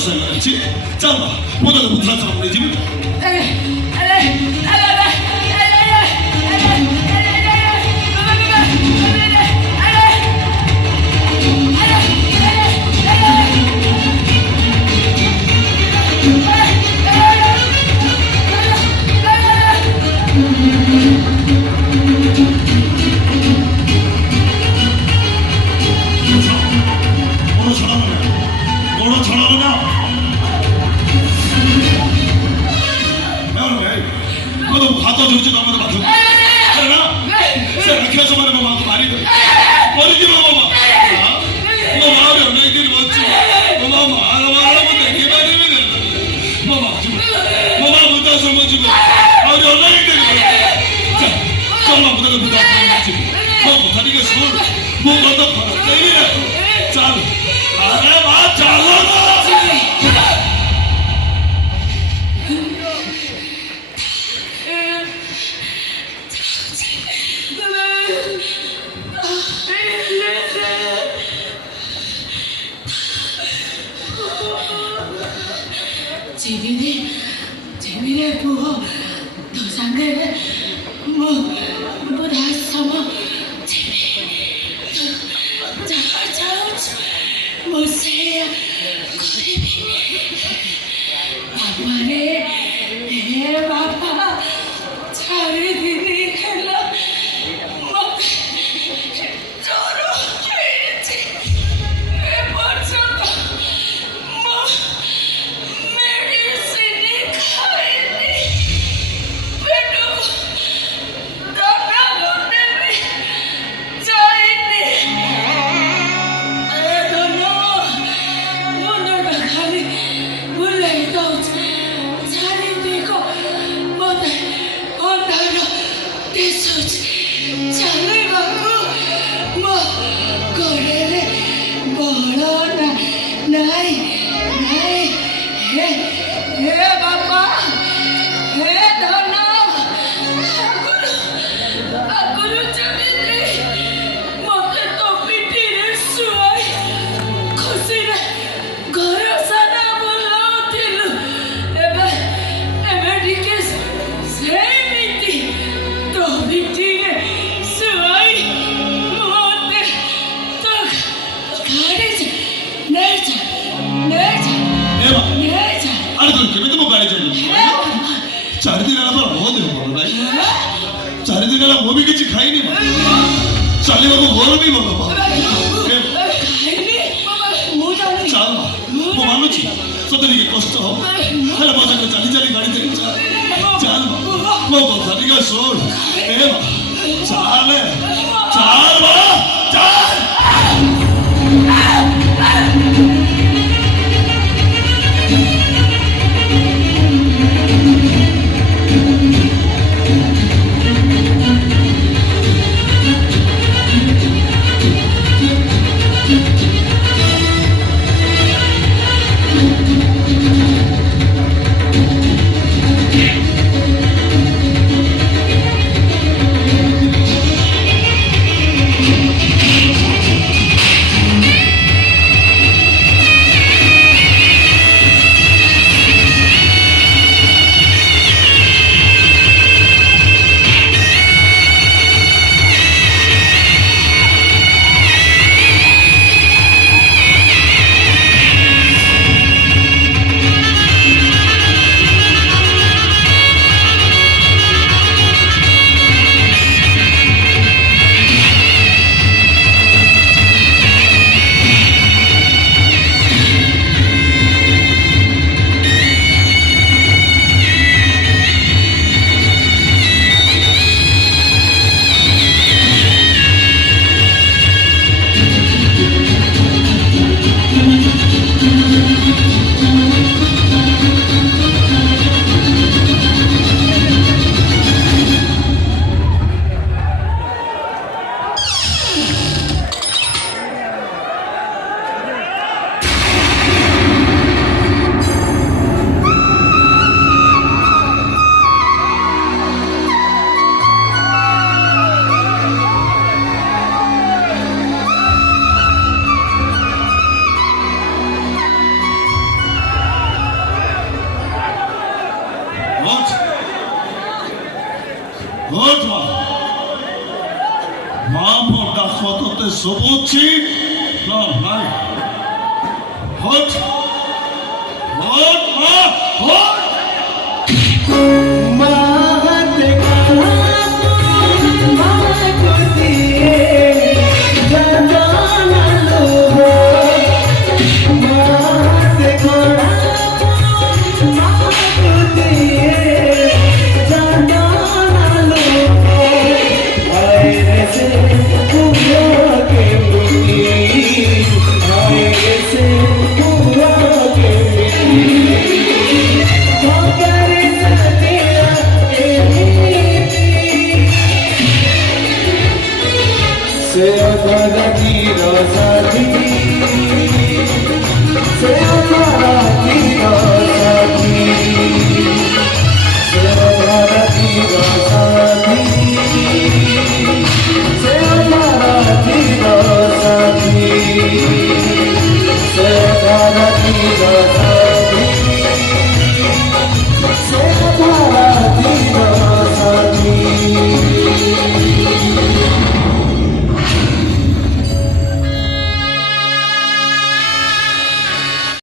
생각했지? 잠깐만, 보다가 못한 사람 내 집에. 재민의 부호 도상대 뭐 다서머 재민 저 못세야 고리비 엄마네 내 바빠 차리더니 해라 뭐 저렇게 왜 벌써가 뭐 메리스니 가인이 왜누구 너나도 내리 자인이 너너 문을 가니 물레도 자리 되고 뭐나로 대소지 장을 받고 뭐 고래를 멀어나 나이 해 바빠 해 너너 아구루 저리니 못해 또 삐삐를 수아이 코시를 걸어서나 불러오티루 에베리케 세미티 또 삐삐를 수아이 못해 또 가리지 내자 아니 그렇게 뭐 가리지 चारिदिनाला पण हो दे बोल नाही चारिदिनाला मोबी किची खाई नाही चाली बाबू बोल भी बोल बाबा चाल वो मानुची सतरी के कष्ट हो हला बाजा को चाली चाली गाड़ी दे चाल वो बसारी का सोल ए चाल चाल बा चाल ওঠ মা, মা মোটা কততে সবুচ্ছি না নাই। ওঠ ওঠ মা, ওঠ। Thank you.